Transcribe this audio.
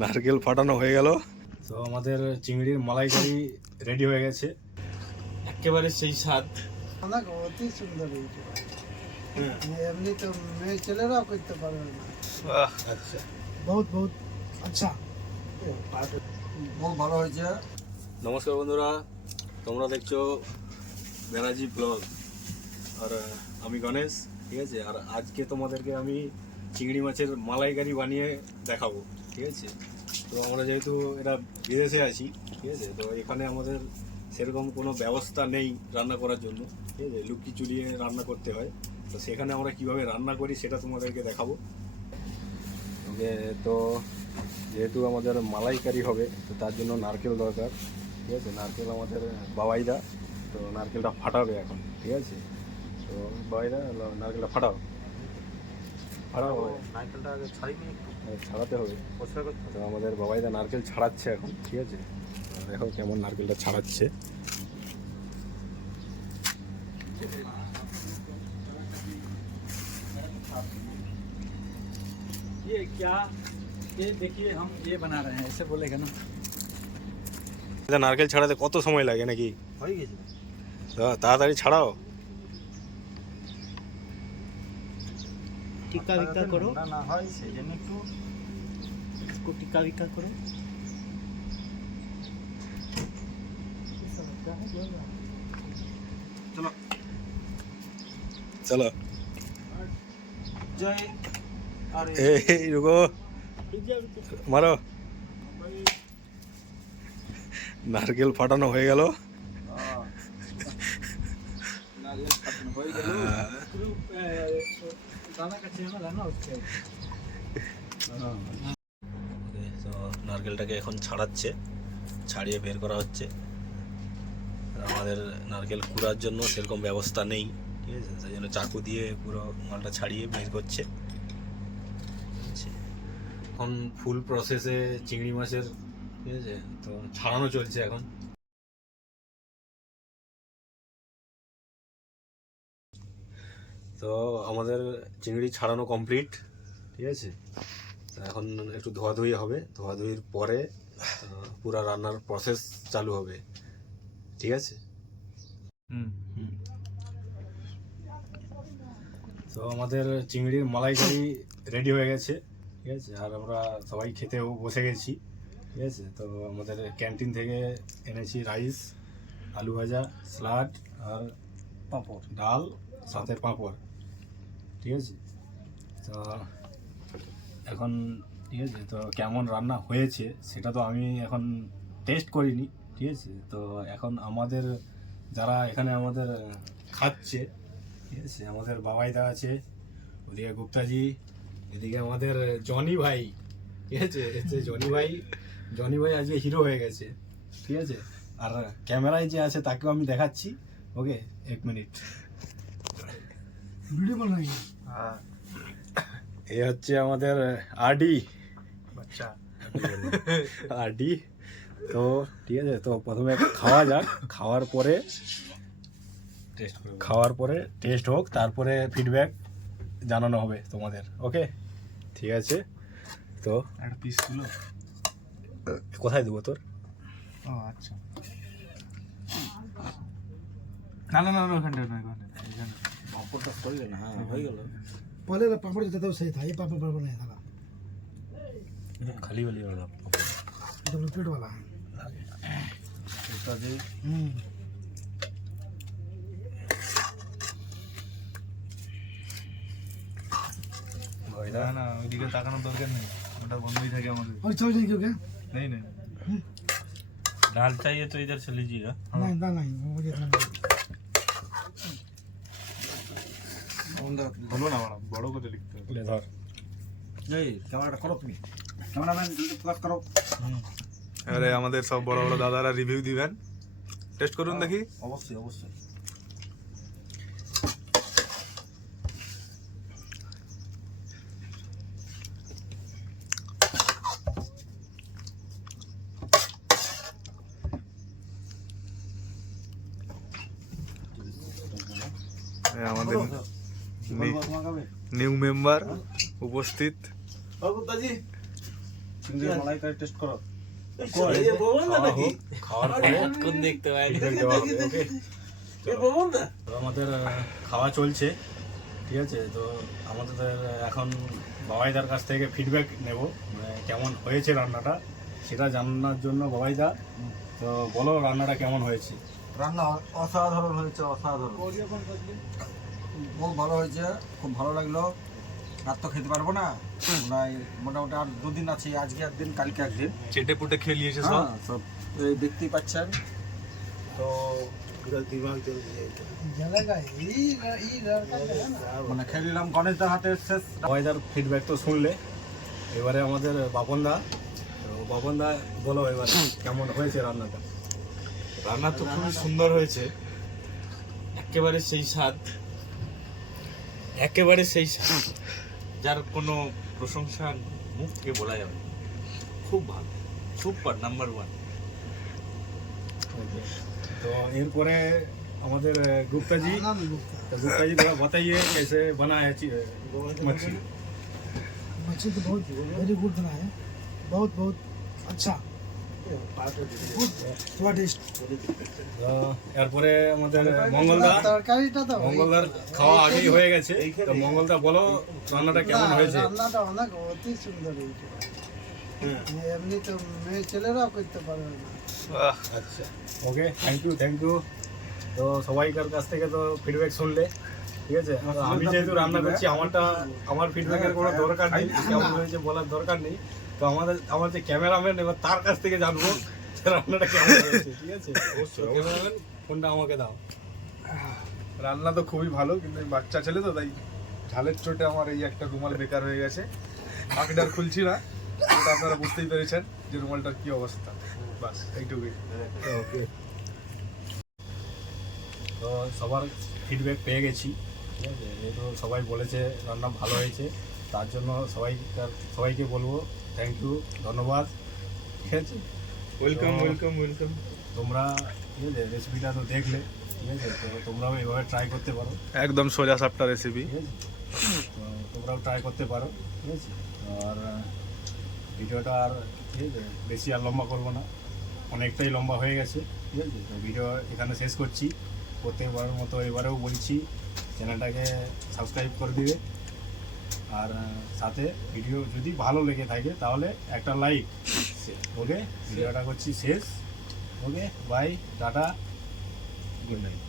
নারকেল ফাটানো হয়ে গেল। তো আমাদের চিংড়ির মালাইকারি রেডি হয়ে গেছে, একেবারে সেই স্বাদ। অতি সুন্দর হয়েছে। এমনি তো মেয়ে ছেলেরাও করতে পারবে না। আচ্ছা, বহুত বহুত আচ্ছা, বহুত ভালো হয়েছে। নমস্কার বন্ধুরা, তোমরা দেখছো ব্যানার্জি ব্লগ, আর আমি গণেশ, ঠিক আছে। আর আজকে তোমাদেরকে আমি চিংড়ি মাছের মালাইকারি বানিয়ে দেখাবো, ঠিক আছে। তো আমরা যেহেতু এটা বিদেশে আছি, ঠিক আছে, তো এখানে আমাদের সেরকম কোনো ব্যবস্থা নেই রান্না করার জন্য, ঠিক আছে। লুকিয়ে চুলিয়ে রান্না করতে হয়। তো সেখানে আমরা কিভাবে রান্না করি সেটা তোমাদেরকে দেখাবো। ওকে, তো যেহেতু আমাদের মালাইকারি হবে, তো তার জন্য নারকেল দরকার, ঠিক আছে। নারকেল আমাদের বাবাইদা, তো নারকেলটা ফাটাবে এখন, ঠিক আছে। তো বাবাইদা নারকেলটা ফাটাও হবে। নারকেলটা আগে ছাড়িনি, একটু ছাড়াতে হবে। পরিষ্কার করতে তো আমাদের বাবাইদা নারকেল ছাড়াচ্ছে এখন, ঠিক আছে। দেখো কেমন নারকেলটা ছাড়াচ্ছে। ये क्या, ये देखिए हम ये बना रहे हैं, ऐसे बोलेगा ना। এটা নারকেল ছাড়াতে কত সময় লাগে নাকি? হয়ে গেছে। তো তাড়াতাড়ি ছাড়াও। टिक्का विक्का करो, না না হয় সেই জন্য একটু इसको टिक्का विक्का करो। চলো চলো, জয়। আরে এই রুকো, মারো। নারকেল ফাটানো হয়ে গেল। নারকেল ফাটানো হয়ে গেল। दाना का चैनल है ना उसके। তো নারকেলটাকে এখন ছাড়াচ্ছে, ছাড়িয়ে বের করা হচ্ছে। আমাদের নারকেল কুড়ার জন্য সেরকম ব্যবস্থা নেই, ঠিক আছে। সেই জন্য চাকু দিয়ে পুরো মালটা ছাড়িয়ে বের করছে। এখন ফুল প্রসেসে চিংড়ি মাছের, ঠিক আছে, তো ছাড়ানো চলছে এখন। তো আমাদের চিংড়ি ছাড়ানো কমপ্লিট, ঠিক আছে। তো এখন একটু ধোয়াধুয়ি হবে, ধোয়াধুয়ির পরে পুরা রান্নার প্রসেস চালু হবে, ঠিক আছে। তো আমাদের চিংড়ির মালাইকারি রেডি হয়ে গেছে, ঠিক আছে। আর আমরা সবাই খেতেও বসে গেছি, ঠিক আছে। তো আমাদের ক্যান্টিন থেকে এনেছি রাইস, আলু ভাজা, স্যালাড আর পাঁপড়, ডাল, সাথে পাঁপড়, ঠিক আছে। তো এখন, ঠিক আছে, তো কেমন রান্না হয়েছে সেটা তো আমি এখন টেস্ট করিনি, ঠিক আছে। তো এখন আমাদের যারা এখানে আমাদের খাচ্ছে, ঠিক আছে, আমাদের বাবাইদা আছে, ওদিকে গুপ্তাজি, এদিকে আমাদের জনি ভাই, ঠিক আছে। জনি ভাই আজকে হিরো হয়ে গেছে, ঠিক আছে। আর ক্যামেরায় যে আছে তাকেও আমি দেখাচ্ছি, ওকে, 1 মিনিট। ভিডিও বানাই। এ হচ্ছে আমাদের আডি, বাচ্চা আডি। তো ঠিক আছে, তো প্রথমে খাওয়া যাক, খাওয়ার পরে টেস্ট হোক, তারপরে ফিডব্যাক জানানো হবে তোমাদের, ওকে, ঠিক আছে। তো একটা পিস ছিল। কোথায় দেবো তোর? ও আচ্ছা, না না না ওখানটা না, ওখানে পাঁপড়টা সরিয়ে না। হ্যাঁ হয়ে গেল। पहले तो पापड़ देता था सही था, ये पापड़ पापड़ नहीं था, खाली वाली वाला डबल प्लेट वाला है। এটা যে না না ওইদিকে তাকানোর দরকার নেই, ওটা বন্ধই থাকে আমাদের। और चल जाएगी क्या? नहीं नहीं, दाल चाहिए तो इधर से लीजिएगा। नहीं ना नहीं, मुझे इतना नहीं। বলো না ম্যাডাম, বড় করে লিখতে হবে। ले धर। এই ক্যামেরাটা করো তুমি, ক্যামেরাম্যান জলদি ফোকাস করো। আরে আমাদের সব বড় বড় দাদারা রিভিউ দিবেন, টেস্ট করুন দেখি। অবশ্যই অবশ্যই। আমাদের নিউ মেম্বার উপস্থিত। ও গুপ্তাজি চিংড়ির মালাইকারি টেস্ট করো। খাওয়া হোক, খাওয়ার পরে feedback দেওয়া হবে, okay? তো আমাদের খাওয়া চলছে, ঠিক আছে? তো আমাদের এখন বাবাইদার কাছ থেকে ফিডব্যাক নেব, মানে কেমন হয়েছে রান্নাটা সেটা জানার জন্য। বাবাইদা, তো বলো রান্নাটা কেমন হয়েছে? রান্না অসাধারণ হয়েছে, অসাধারণ, খুব ভালো হয়েছে, খুব ভালো লাগলো। রাত তো খেতে পারবো না, প্রায় মোটামুটি আর 2 দিন আছে, আজকে একদিন কালকে একদিন। চেটে পুটে খেয়ে নিয়েছে সব। হ্যাঁ, সব এই দেখতেই পাচ্ছেন। তো जलेगा यही लड़का जो है ना মানে খেয়ে নিলাম গণেশদার হাতে শেষ। বাবাইদার ফিডব্যাক তো শুনলে, এবারে আমাদের বাপনদা। তো বাপনদা বলো এবার কেমন হয়েছে রান্নাটা? রান্না তো খুবই সুন্দর হয়েছে, একেবারে সেই স্বাদ, একেবারে সেই স্বাদ যার কোনো প্রশংসা মুখকে বলা যাবে না। খুব ভালো, সুপার, নাম্বার 1। तो এরপরে আমাদের गुप्ता जी, आनंद गुप्ता तो गुप्ता जी थोड़ा बताइए कैसे बना है मच्छी? मच्छी तो बहुत वेरी गुड बना है, बहुत बहुत अच्छा, गुड स्वादिष्ट। তো এরপরে আমাদের মঙ্গলদা, তরকারিটা তো মঙ্গলদার খাওয়া আগেই হয়ে গেছে। তো মঙ্গলদা বলো রান্নাটা কেমন হয়েছে? রান্নাটা অনেক অতি সুন্দর হয়েছে। এমনি তো মেয়ে ছেলেরাও করতে পারবে না। আচ্ছা, ওকে, থ্যাংক ইউ। তো সবাইকার কাছ থেকে তো ফিডব্যাক শুনলে, ঠিক আছে? তো আমি যেহেতু রান্না করছি, আমার ফিডব্যাকের কোনো দরকার নেই, কেমন হয়েছে বলার দরকার নেই। তো আমার যে ক্যামেরাম্যান, এবার তার কাছ থেকে জানবো যে রান্নাটা কেমন হয়েছে, ঠিক আছে? ক্যামেরাম্যান ফোনটা আমাকে দাও। রান্না তো খুবই ভালো, কিন্তু আমি বাচ্চা ছেলে তো, তাই ঝালের চোটে আমার এই একটা রুমাল বেকার হয়ে গেছে। বাকিটার খুলছি না, এটা আপনারা বুঝতেই পেরেছেন যে রুমালটার কি অবস্থা। বাস এইটুকুই। ওকে, তো সবার ফিডব্যাক পেয়ে গেছি, ঠিক আছে? যেহেতু সবাই বলেছে রান্না ভালো হয়েছে, তার জন্য সবাইকে বলবো থ্যাংক ইউ, ধন্যবাদ, ঠিক আছে? ওয়েলকাম, তো ওয়েলকাম, ওয়েলকাম। তোমরা ঠিক আছে রেসিপিটা তো দেখলে, ঠিক আছে? তো তোমরাও এভাবে ট্রাই করতে পারো, একদম সোজা সাপটা রেসিপি। ঠিক আছে? তো তোমরাও ট্রাই করতে পারো, ঠিক আছে? আর ভিডিওটা আর ঠিক আছে বেশি আর লম্বা করবো না, অনেকটাই লম্বা হয়ে গেছে, ঠিক আছে? তো ভিডিও এখানে শেষ করছি। প্রত্যেকবারের মতো এবারেও বলছি, চ্যানেলটাকে সাবস্ক্রাইব করে দিবে, আর সাথে ভিডিও যদি ভালো লেগে থাকে তাহলে একটা লাইক। ওকে, ভিডিওটা করছি শেষ। ওকে, বাই, টাটা, গুড নাইট।